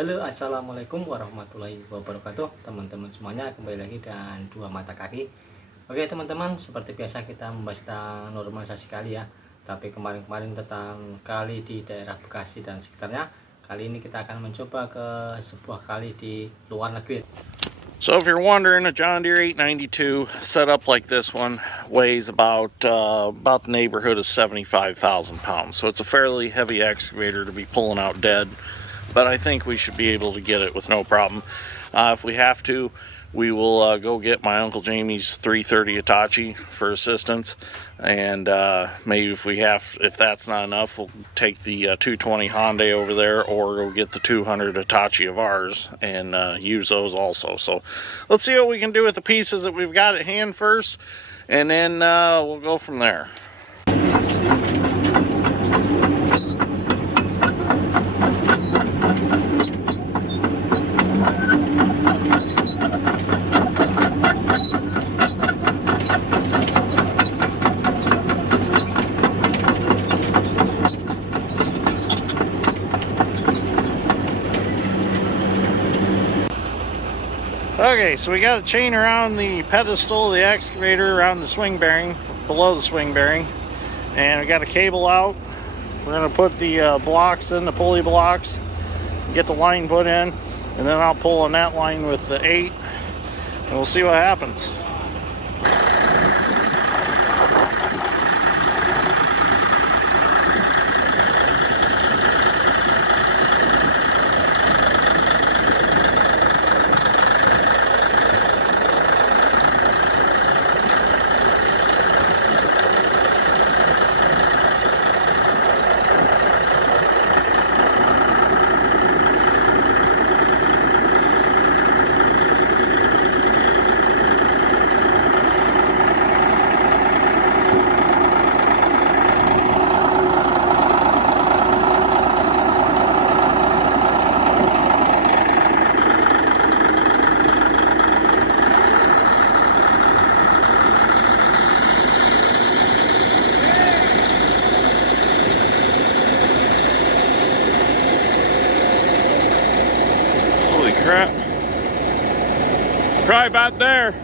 Halo, assalamualaikum warahmatullahi wabarakatuh, teman-teman semuanya. Kembali lagi dengan dua mata kaki. Oke teman-teman, seperti biasa kita membahas tentang normalisasi kali ya. Tapi kemarin-kemarin tentang kali di daerah Bekasi dan sekitarnya. Kali ini kita akan mencoba ke sebuah kali di luar negeri. So if you're wondering, a John Deere 892 set up like this one weighs about the neighborhood of 75,000 pounds. So it's a fairly heavy excavator to be pulling out dead, but I think we should be able to get it with no problem. If we have to, we will go get my Uncle Jamie's 330 Hitachi for assistance, and maybe if that's not enough, we'll take the 220 Hyundai over there, or go get the 200 Hitachi of ours and use those also. So let's see what we can do with the pieces that we've got at hand first, and then we'll go from there. Okay, so we got a chain around the pedestal of the excavator, around the swing bearing, below the swing bearing, and we got a cable out. We're going to put the blocks in, the pulley blocks, get the line put in, and then I'll pull on that line with the 8, and we'll see what happens. Holy crap. Probably about there.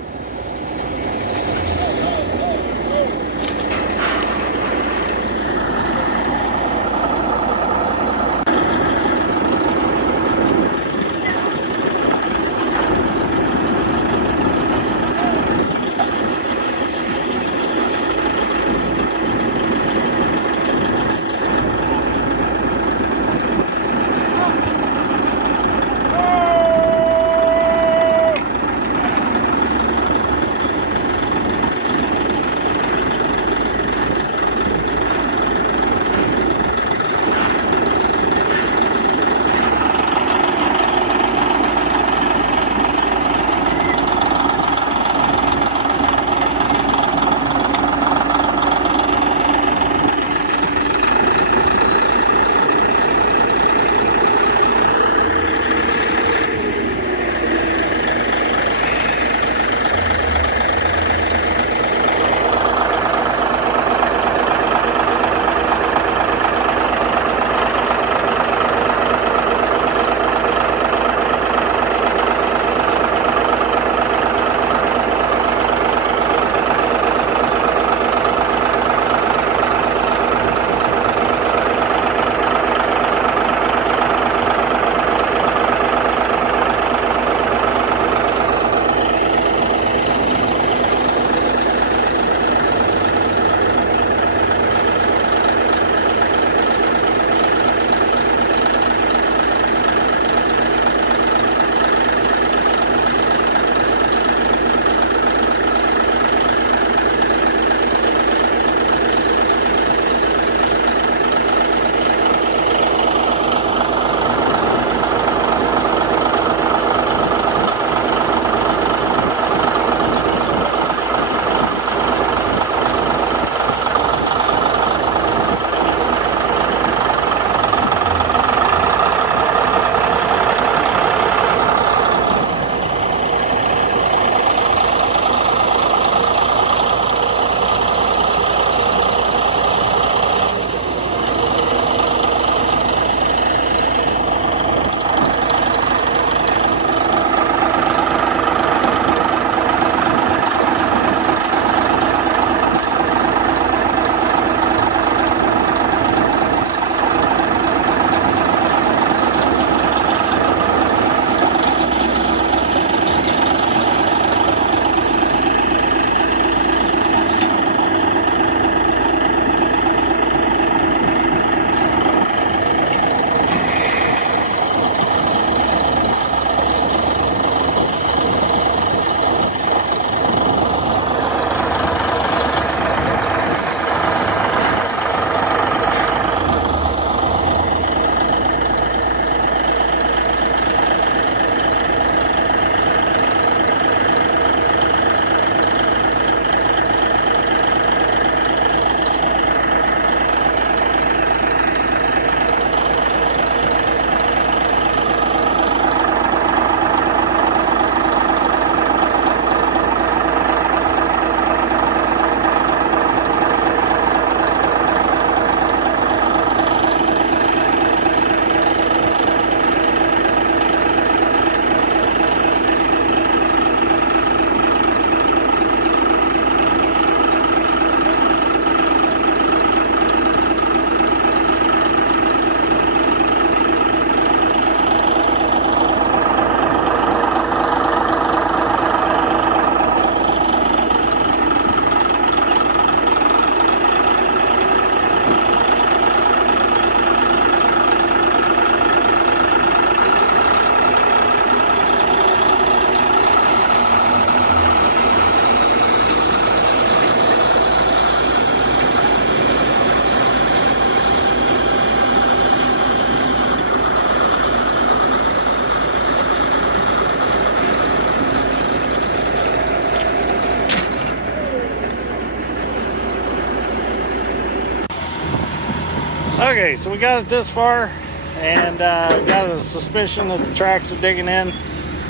Okay, so we got it this far, and got a suspicion that the tracks are digging in.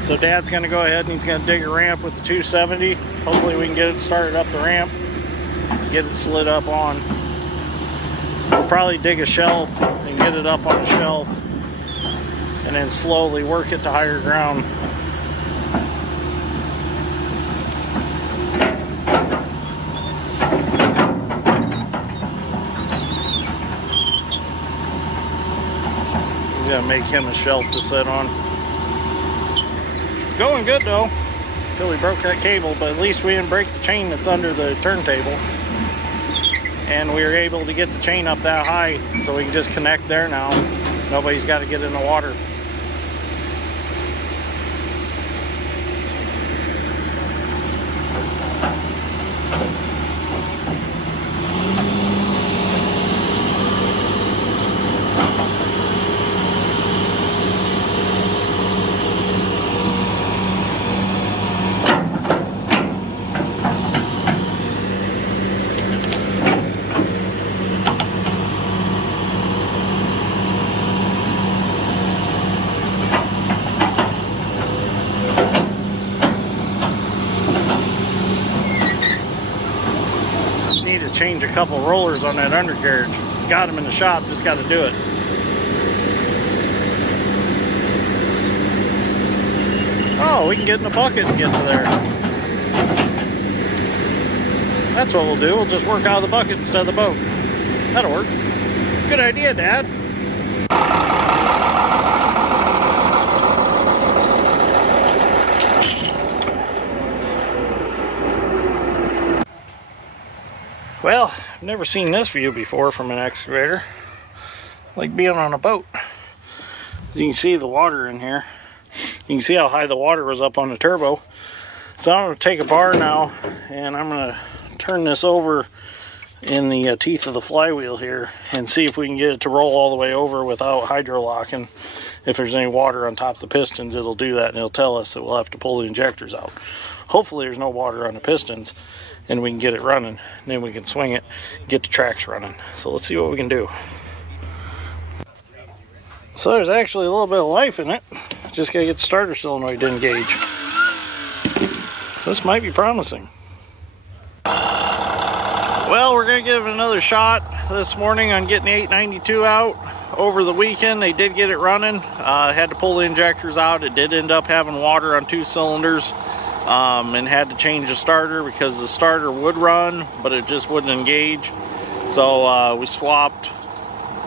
So Dad's going to go ahead and he's going to dig a ramp with the 270. Hopefully we can get it started up the ramp, get it slid up on. We'll probably dig a shelf and get it up on a shelf, and then slowly work it to higher ground. He's gonna make him a shelf to sit on. It's going good though, until we broke that cable, but at least we didn't break the chain that's under the turntable. And we were able to get the chain up that high, so we can just connect there now. Nobody's got to get in the water. Change a couple rollers on that undercarriage. Got them in the shop, just got to do it. Oh, we can get in the bucket and get to there. That's what we'll do. We'll just work out of the bucket instead of the boat. That'll work. Good idea, Dad. Well, I've never seen this view before from an excavator. Like being on a boat. As you can see the water in here. You can see how high the water was up on the turbo. So I'm going to take a bar now and I'm going to turn this over in the teeth of the flywheel here and see if we can get it to roll all the way over without hydro locking. If there's any water on top of the pistons, it'll do that and it'll tell us that we'll have to pull the injectors out. Hopefully there's no water on the pistons and we can get it running. And then we can swing it, get the tracks running. So let's see what we can do. So there's actually a little bit of life in it. Just gotta get the starter solenoid to engage. This might be promising. Well, we're gonna give it another shot this morning on getting the 892 out. Over the weekend, they did get it running. Had to pull the injectors out. It did end up having water on 2 cylinders. And had to change the starter because the starter would run, but it just wouldn't engage. So we swapped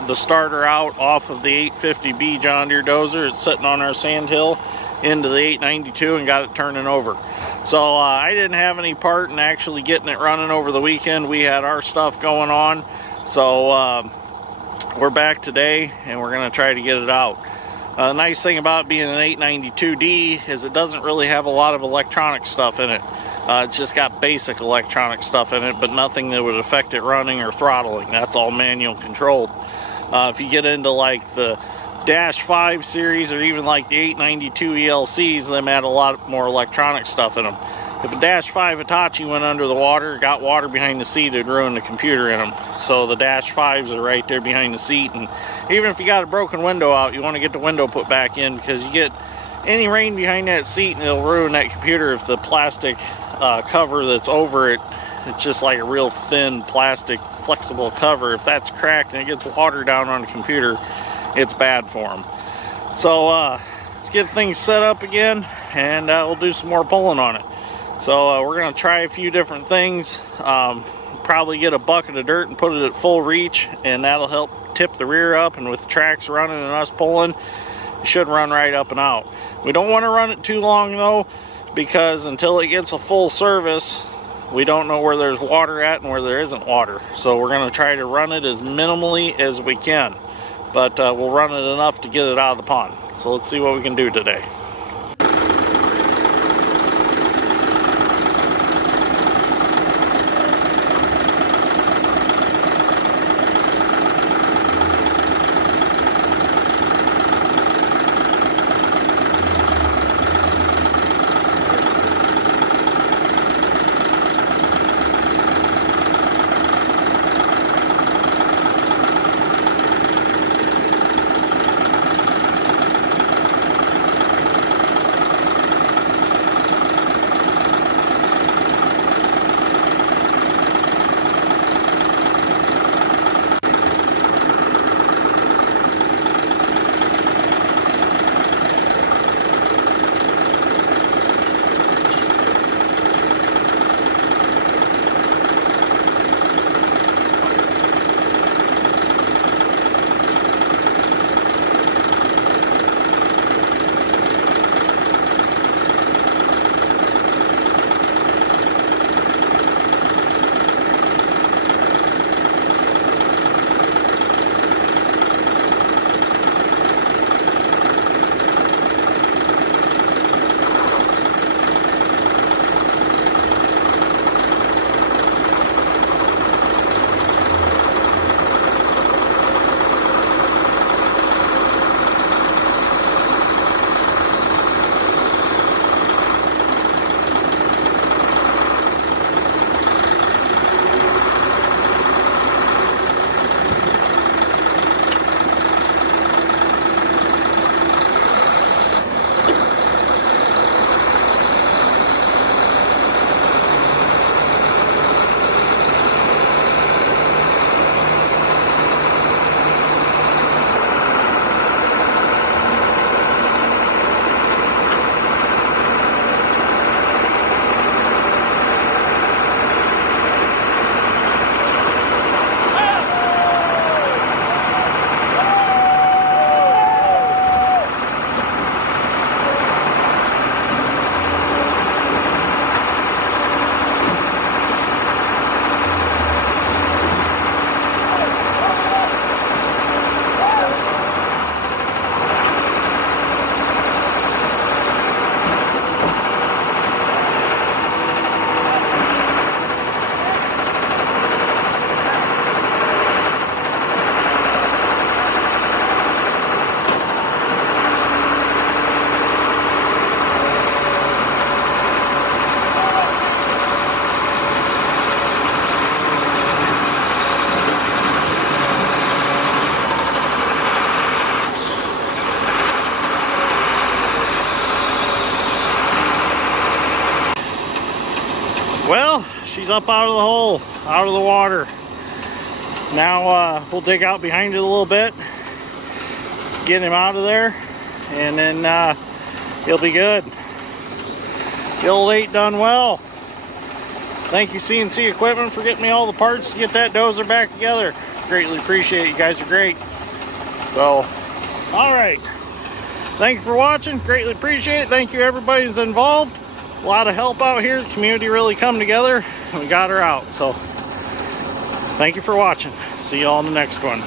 the starter out off of the 850B John Deere dozer. It's sitting on our sand hill into the 892 and got it turning over. So I didn't have any part in actually getting it running over the weekend. We had our stuff going on. So we're back today and we're going to try to get it out. The nice thing about being an 892D is it doesn't really have a lot of electronic stuff in it. It's just got basic electronic stuff in it, but nothing that would affect it running or throttling. That's all manual controlled. If you get into like the Dash 5 series or even like the 892 ELCs, them had a lot more electronic stuff in them. If a Dash 5 Hitachi went under the water, got water behind the seat, it'd ruin the computer in them. So the Dash 5s are right there behind the seat, and even if you got a broken window out, you want to get the window put back in, because you get any rain behind that seat and it'll ruin that computer. If the plastic cover that's over it, it's just like a real thin plastic flexible cover. If that's cracked and it gets water down on the computer, it's bad for them. So let's get things set up again, and we'll do some more pulling on it. So we're going to try a few different things. Probably get a bucket of dirt and put it at full reach, and that'll help tip the rear up, and with the tracks running and us pulling, it should run right up and out. We don't want to run it too long though, because until it gets a full service, we don't know where there's water at and where there isn't water. So we're going to try to run it as minimally as we can, but we'll run it enough to get it out of the pond. So let's see what we can do today. she's up out of the hole, out of the water. Now we'll dig out behind it a little bit, get him out of there, and then he'll be good. The old 8 done well. Thank you CNC Equipment for getting me all the parts to get that dozer back together. Greatly appreciate it. You guys are great. So, all right. Thank you for watching. Greatly appreciate it. Thank you everybody who's involved. A lot of help out here. The community really come together. We got her out. So, thank you for watching. See you all in the next one.